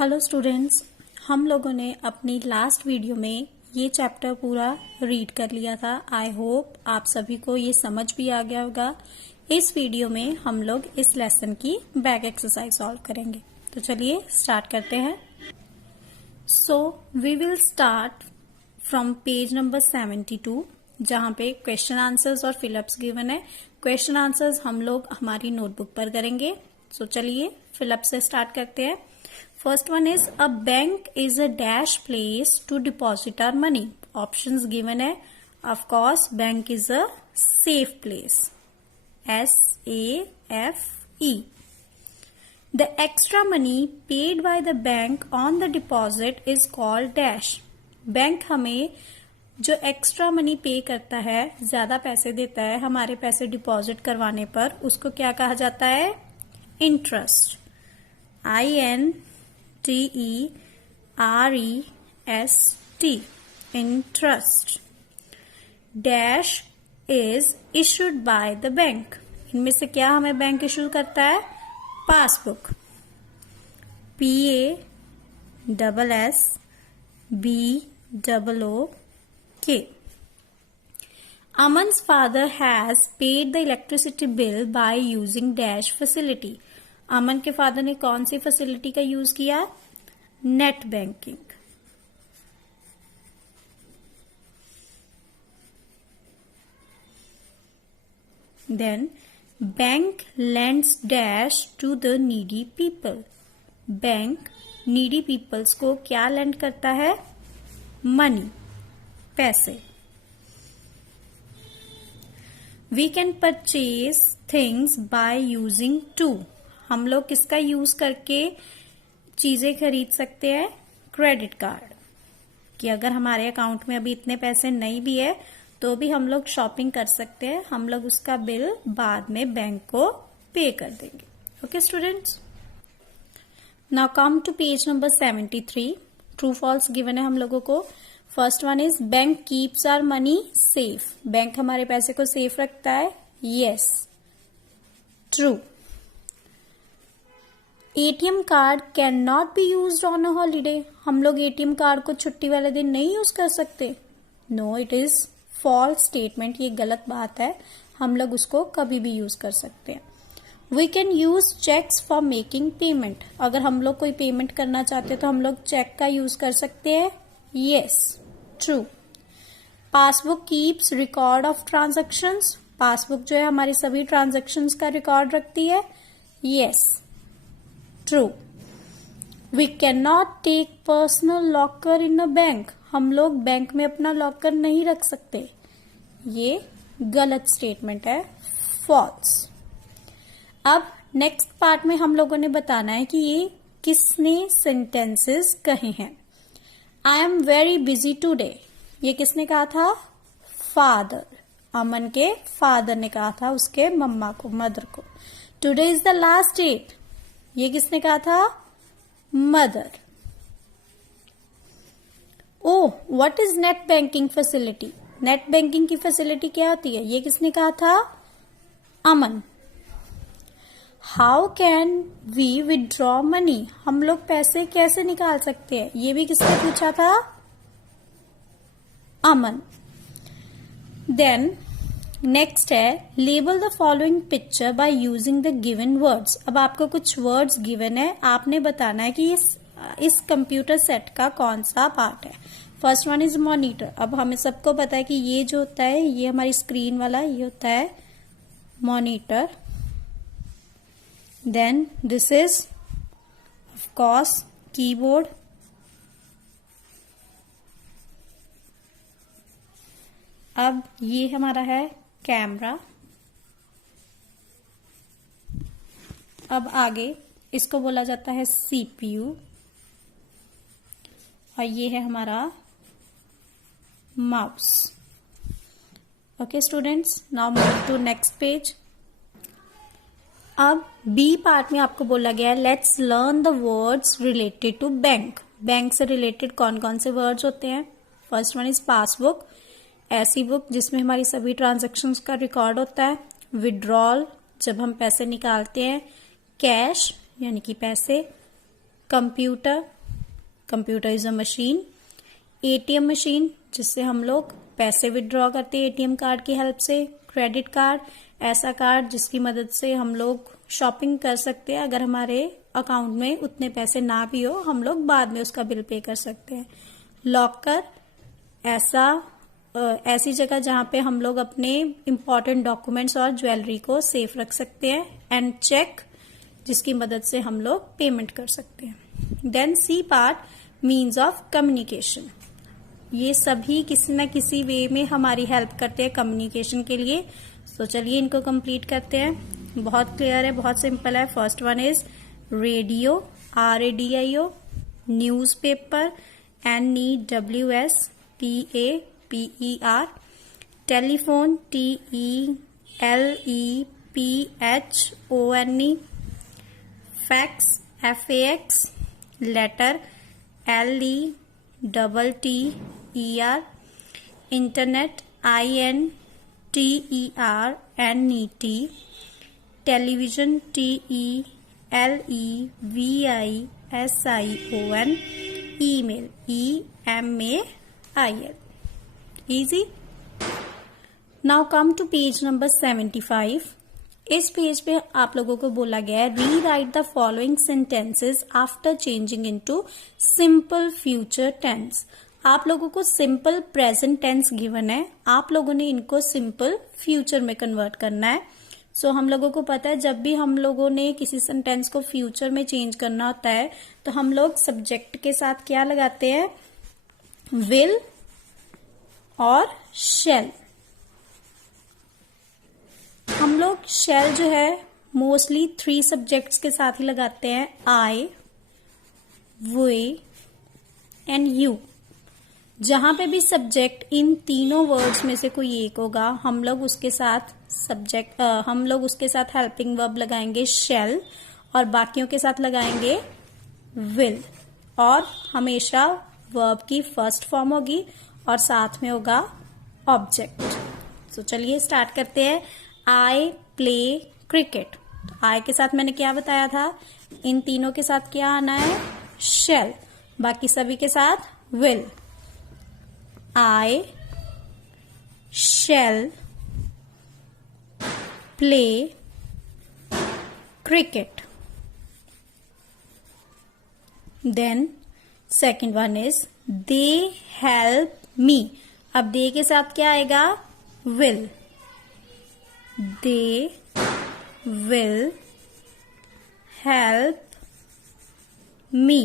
Hello students, हम लोगों ने अपनी लास्ट वीडियो में ये चैप्टर पूरा रीड कर लिया था। आई होप आप सभी को ये समझ भी आ गया होगा। इस वीडियो में हम लोग इस लेसन की बैक एक्सरसाइज सॉल्व करेंगे। तो चलिए स्टार्ट करते हैं। So we will start from page number 72 जहाँ पे क्वेश्चन आंसर्स और फिलअप्स गिवन है। क्वेश्चन आंसर्स हम लोग हमारी नोटबुक पर करेंगे। सो चलिए फिलअप से स्टार्ट करते हैं। First one is a bank is a dash place to deposit our money. Options given है. Of course, bank is a safe place. SAFE. The extra money paid by the bank on the deposit is called dash. Bank हमें जो extra money पे करता है, ज्यादा पैसे देता है हमारे पैसे डिपॉजिट करवाने पर, उसको क्या कहा जाता है? Interest. INTEREST. Interest. Dash is issued by the bank. इनमें से क्या हमें बैंक इशू करता है? Passbook. PASSBOOK. Aman's father has paid the electricity bill by using dash facility. Aman के फादर ने कौन सी फैसिलिटी का यूज किया? Net banking. Then bank lends dash to the needy people. Bank needy peoples को क्या लेंड करता है? मनी, पैसे. We can purchase things by using to. हम लोग किसका यूज करके चीजें खरीद सकते हैं? Credit card. कि अगर हमारे अकाउंट में अभी इतने पैसे नहीं भी है तो भी हम लोग शॉपिंग कर सकते हैं. हम लोग उसका बिल बाद में बैंक को पे कर देंगे. Okay students, now come to page number 73. True false given है हम लोगों को. First one is bank keeps our money safe. Bank हमारे पैसे को सेफ रखता है. Yes, true. ATM card can not be use on a holiday. हम लोग एटीएम कार्ड को छुट्टी वाले दिन नहीं यूज कर सकते. No, it is false statement. ये गलत बात है. हम लोग उसको कभी भी यूज कर सकते हैं. We can use cheques for making payment. अगर हम लोग कोई पेमेंट करना चाहते हैं तो हम लोग चेक का यूज कर सकते हैं. Yes, true. Passbook keeps record of transactions. Passbook जो है हमारी सभी ट्रांजेक्शंस का रिकॉर्ड रखती है. Yes, true. We can not take personal locker in a bank. हम लोग बैंक में अपना लॉकर नहीं रख सकते. ये गलत स्टेटमेंट है. फॉल्स. अब नेक्स्ट पार्ट में हम लोगों ने बताना है कि ये किसने सेंटेंसेस कहे हैं. I am very busy today. ये किसने कहा था? फादर. अमन के फादर ने कहा था उसके मम्मा को, मदर को. Today is the last date. ये किसने कहा था? Mother. Oh, what is net banking facility. Net banking की फैसिलिटी क्या होती है? ये किसने कहा था? Aman. How can we withdraw money. हम लोग पैसे कैसे निकाल सकते हैं? ये भी किसने पूछा था? अमन. देन नेक्स्ट है label the following picture by using the given words. अब आपको कुछ वर्ड्स गिवन है, आपने बताना है कि इस कंप्यूटर सेट का कौन सा पार्ट है. First one is monitor. अब हमें सबको पता है कि ये जो होता है ये हमारी स्क्रीन वाला ये होता है monitor. Then this is of course keyboard. अब ये हमारा है कैमरा. अब आगे इसको बोला जाता है सीपीयू. और ये है हमारा mouse. Okay students, now move to next page. अब बी पार्ट में आपको बोला गया है let's learn the words related to bank. Bank से रिलेटेड कौन कौन से वर्ड्स होते हैं? First one is passbook. ऐसी बुक जिसमें हमारी सभी ट्रांजैक्शंस का रिकॉर्ड होता है. विड्रॉल, जब हम पैसे निकालते हैं. कैश यानी कि पैसे. Computer, computer is a machine. ATM machine, जिससे हम लोग पैसे विड्रॉ करते हैं एटीएम कार्ड की हेल्प से। क्रेडिट कार्ड, ऐसा कार्ड जिसकी मदद से हम लोग शॉपिंग कर सकते हैं, अगर हमारे अकाउंट में उतने पैसे ना भी हो हम लोग बाद में उसका बिल पे कर सकते हैं। लॉकर, ऐसी जगह जहां पे हम लोग अपने इंपॉर्टेंट डॉक्यूमेंट्स और ज्वेलरी को सेफ रख सकते हैं। एंड चेक, जिसकी मदद से हम लोग पेमेंट कर सकते हैं। Then C part, means of communication. ये सभी किसी न किसी वे में हमारी हेल्प करते हैं कम्युनिकेशन के लिए। तो चलिए इनको कंप्लीट करते हैं। बहुत क्लियर है, बहुत सिंपल है। First one is radio, RADIO, newspaper, NEWSPAPER, telephone, TELEPHONE, fax, FAX, letter, LETTER, internet, INTERNET, television, TELEVISION, email, EMAIL। Easy. Now come to page number 75। इस पेज पे आप लोगों को बोला गया है rewrite the following sentences after changing into simple future tense. आप लोगों को सिंपल प्रेजेंट टेंस गिवन है, आप लोगों ने इनको सिंपल फ्यूचर में कन्वर्ट करना है। सो हम लोगों को पता है जब भी हम लोगों ने किसी सेंटेंस को फ्यूचर में चेंज करना होता है तो हम लोग सब्जेक्ट के साथ क्या लगाते हैं, विल और शेल। हम लोग शेल जो है मोस्टली 3 सब्जेक्ट्स के साथ ही लगाते हैं, आई, वे एंड यू। जहां पे भी सब्जेक्ट इन तीनों वर्ड्स में से कोई एक होगा हम लोग उसके साथ हेल्पिंग वर्ब लगाएंगे शेल, और बाकियों के साथ लगाएंगे विल। और हमेशा वर्ब की फर्स्ट फॉर्म होगी और साथ में होगा ऑब्जेक्ट। तो चलिए स्टार्ट करते हैं। आई प्ले क्रिकेट, तो आई के साथ मैंने क्या बताया था, इन तीनों के साथ क्या आना है, शेल, बाकी सभी के साथ will. I shall play cricket. Then second one is they help me. अब they के साथ क्या आएगा, will. They will help me.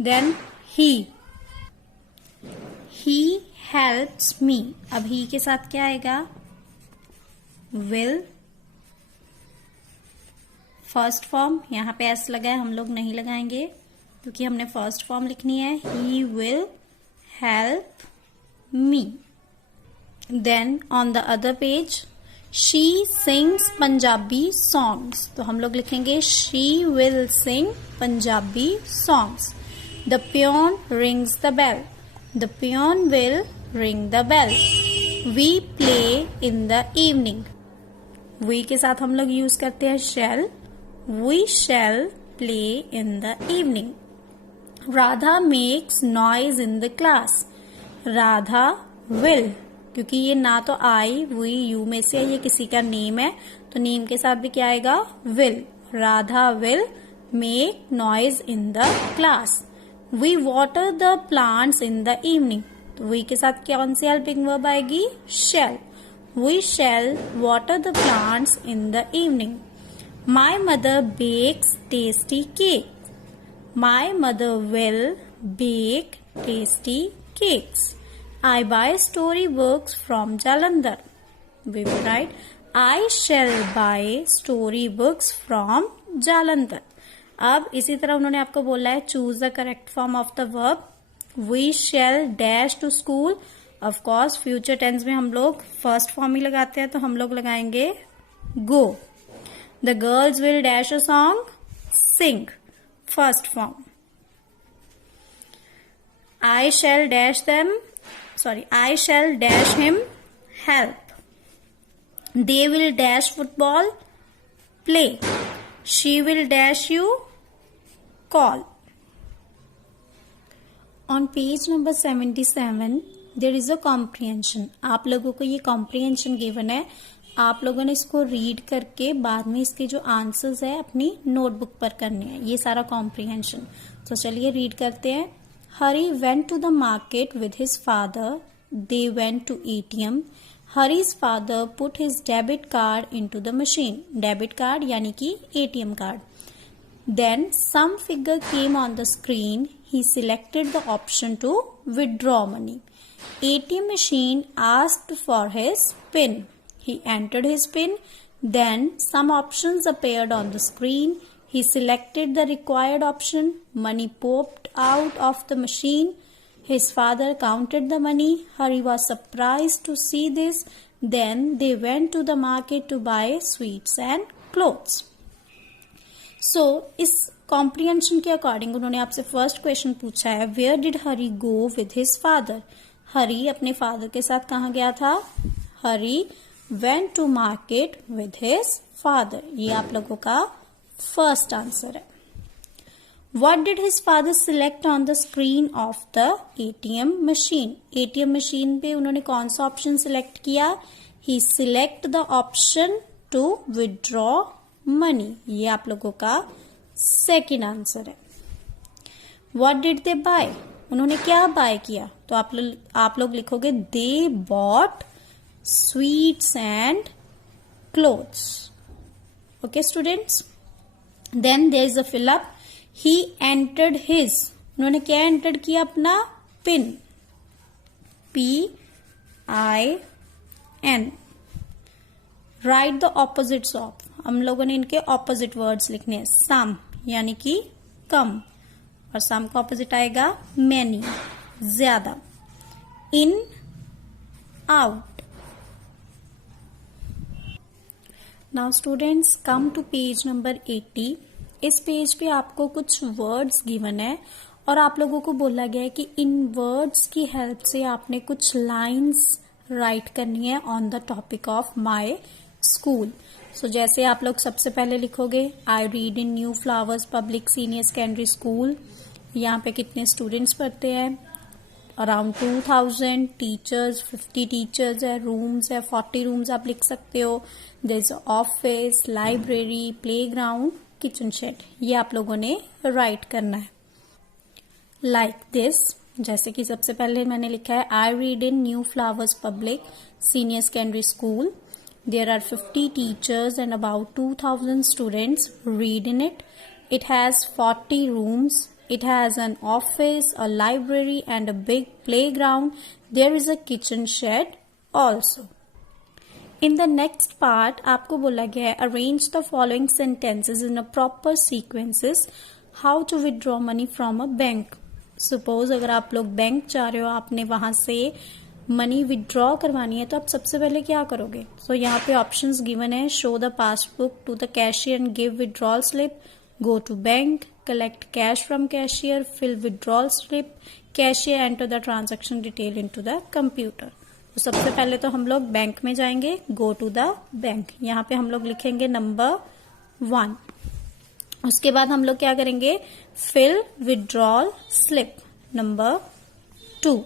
Then he helps me. अब he के साथ क्या आएगा, will, फर्स्ट फॉर्म, यहाँ पे s लगा है, हम लोग नहीं लगाएंगे क्योंकि हमने फर्स्ट फॉर्म लिखनी है। he will help me. Then on the other page, she sings Punjabi songs. तो हम लोग लिखेंगे she will sing Punjabi songs. The peon rings the bell. The peon will ring the bell. We play in the evening. We के साथ हम लोग use करते हैं shall. We shall play in the evening. Radha makes noise in the class. Radha will, क्योंकि ये ना तो I, we, you में से ये किसी का नेम है, तो नेम के साथ भी क्या आएगा, will. Radha will make noise in the class. We water the plants in the evening. तो we के साथ कौन सी हेल्पिंग वर्ब आएगी, shall. We shall water the plants in the evening. My mother bakes tasty cake. My mother will bake tasty cakes. I buy storybooks from Jalandhar. We will write, I shall buy storybooks from Jalandhar. अब इसी तरह उन्होंने आपको बोला है choose the correct form of the verb. We shall dash to school. Of course future tense में हम लोग फर्स्ट फॉर्म ही लगाते हैं, तो हम लोग लगाएंगे go. The girls will dash a song, sing, first form. I shall dash them, I shall dash him, help. They will dash football, play. She will dash you, call. On page number 77 there is a comprehension. आप लोगों को ये comprehension given है, आप लोगों ने इसको read करके बाद में इसके जो आंसर्स है अपनी नोटबुक पर करने हैं, ये सारा comprehension. तो चलिए रीड करते हैं. Hari went to the market with his father. They went to ATM. Hari's father put his debit card into the machine. Debit card यानी कि ATM card. Then some figure came on the screen. He selected the option to withdraw money. ATM machine asked for his PIN. He entered his PIN. Then some options appeared on the screen. He selected the required option. Money popped out of the machine. His father counted the money. Hari was surprised to see this. Then they went to the market to buy sweets and clothes. So, इस comprehension के according उन्होंने आपसे first question पूछा है, where did Hari go with his father. Hari अपने father के साथ कहाँ गया था. Hari went to market with his father. ये आप लोगों का फर्स्ट आंसर है. What did his father select on the screen of the ATM machine. ATM machine पे उन्होंने कौन सा ऑप्शन सिलेक्ट किया. He select the option to withdraw money. ये आप लोगों का सेकेंड आंसर है. What did they buy. उन्होंने क्या बाय किया. तो आप लोग लिखोगे they bought sweets and clothes. Okay students. Then there is a fill up. He entered his. उन्होंने क्या एंटर किया. अपना PIN. PIN. Write the opposites of. हम लोगों ने इनके ऑपोजिट वर्ड्स लिखने हैं. सम यानी कि कम, और सम का ऑपोजिट आएगा मैनी, ज्यादा. In, out. Now students come to page number 80. इस पेज पे आपको कुछ वर्ड्स गिवन है और आप लोगों को बोला गया है कि इन वर्ड्स की हेल्प से आपने कुछ लाइंस राइट करनी है on the topic of my school. So जैसे आप लोग सबसे पहले लिखोगे I read in New Flowers Public Senior Secondary School. यहाँ पे कितने स्टूडेंट्स पढ़ते हैं. अराउंड 2000. टीचर्स 50 टीचर्स है. रूम्स है 40 रूम्स आप लिख सकते हो. There is office, library, playground, kitchen shed. ये आप लोगों ने राइट करना है लाइक दिस. जैसे कि सबसे पहले मैंने लिखा है आई read in New Flowers Public Senior Secondary school. There are 50 teachers and about 2000 students read in it. It has 40 rooms. It has an office, a library and a big playground. There is a kitchen shed also. In the next part, आपको बोला गया है arrange the following sentences in a proper sequences. How to withdraw money from a bank. Suppose अगर आप लोग bank जा रहे हो, आपने वहां से मनी विड्रॉ करवानी है, तो आप सबसे पहले क्या करोगे. सो यहाँ पे ऑप्शंस गिवन है. Show the passbook to the cashier and give withdrawal slip. Go to bank. Collect cash from cashier. Fill withdrawal slip. Cashier enter the transaction detail into the computer. तो सबसे पहले तो हम लोग bank में जाएंगे. Go to the bank. यहाँ पे हम लोग लिखेंगे नंबर 1. उसके बाद हम लोग क्या करेंगे. Fill withdrawal slip number 2.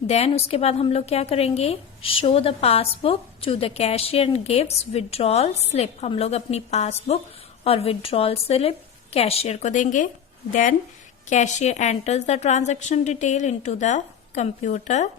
Then उसके बाद हम लोग क्या करेंगे. Show the passbook to the cashier and gives withdrawal slip. हम लोग अपनी पासबुक और विड्रॉल स्लिप कैशियर को देंगे. Then cashier enters the transaction detail into the computer.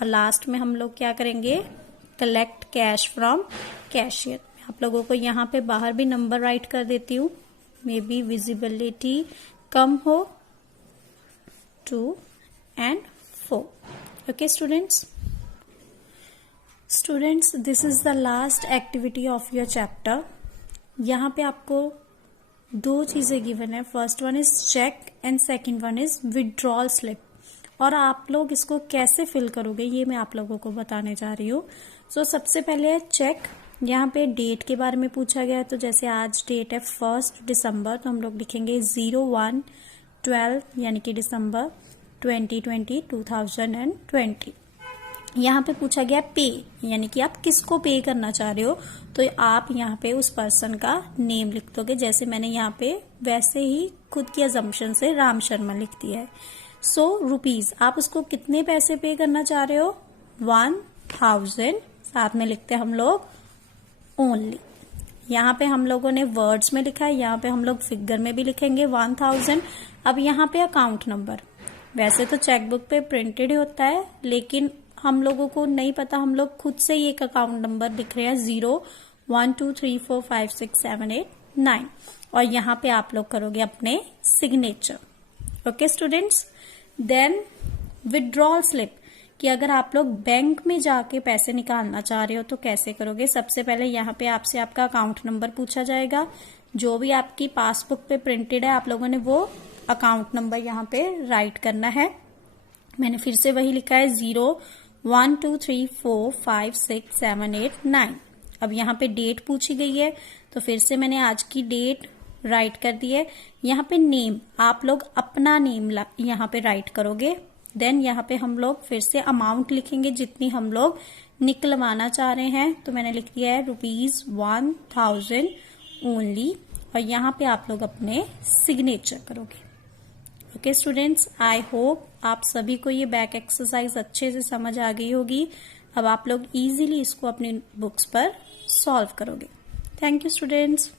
और लास्ट में हम लोग क्या करेंगे. Collect cash from cashier. आप लोगों को यहाँ पे बाहर भी नंबर राइट कर देती हूँ, मे बी विजिबिलिटी कम हो. 2 and 4. Okay students, this is the last activity of your chapter. यहाँ पे आपको 2 चीजें गिवन है. First one is cheque and second one is withdrawal slip. और आप लोग इसको कैसे फिल करोगे ये मैं आप लोगों को बताने जा रही हूँ. सो सबसे पहले है चेक. यहाँ पे डेट के बारे में पूछा गया है, तो जैसे आज डेट है 1 दिसंबर, तो हम लोग लिखेंगे 01/12 यानी कि दिसंबर 2020. यहाँ पे पूछा गया पे, यानी कि आप किसको पे करना चाह रहे हो, तो आप यहाँ पे उस पर्सन का नेम लिख दोगे। जैसे मैंने यहाँ पे वैसे ही खुद की अजम्पशन से राम शर्मा लिख दिया है। सो रुपीज, आप उसको कितने पैसे पे करना चाह रहे हो, 1000, साथ में लिखते हैं हम लोग ओनली। यहाँ पे हम लोगों ने वर्ड्स में लिखा है, यहाँ पे हम लोग फिगर में भी लिखेंगे 1000। अब यहाँ पे अकाउंट नंबर, वैसे तो चेकबुक पे प्रिंटेड ही होता है, लेकिन हम लोगों को नहीं पता, हम लोग खुद से ही एक अकाउंट नंबर लिख रहे हैं 0 1 2 3 4 5 6 7 8 9, और यहाँ पे आप लोग करोगे अपने signature. Okay students, then withdrawal slip, कि अगर आप लोग बैंक में जाके पैसे निकालना चाह रहे हो तो कैसे करोगे। सबसे पहले यहाँ पे आपसे आपका अकाउंट नंबर पूछा जाएगा, जो भी आपकी पासबुक पे प्रिंटेड है आप लोगों ने वो अकाउंट नंबर यहाँ पे राइट करना है। मैंने फिर से वही लिखा है 0 1 2 3 4 5 6 7 8 9। अब यहाँ पे डेट पूछी गई है, तो फिर से मैंने आज की डेट राइट कर दी है। यहाँ पे नेम, आप लोग अपना नेम यहाँ पे राइट करोगे। देन यहाँ पे हम लोग फिर से अमाउंट लिखेंगे जितनी हम लोग निकलवाना चाह रहे हैं, तो मैंने लिख दिया है ₹1000 ओनली, और यहाँ पे आप लोग अपने सिग्नेचर करोगे। ओके स्टूडेंट्स, आई होप आप सभी को ये बैक एक्सरसाइज अच्छे से समझ आ गई होगी। अब आप लोग इजीली इसको अपनी बुक्स पर सॉल्व करोगे। Thank you students.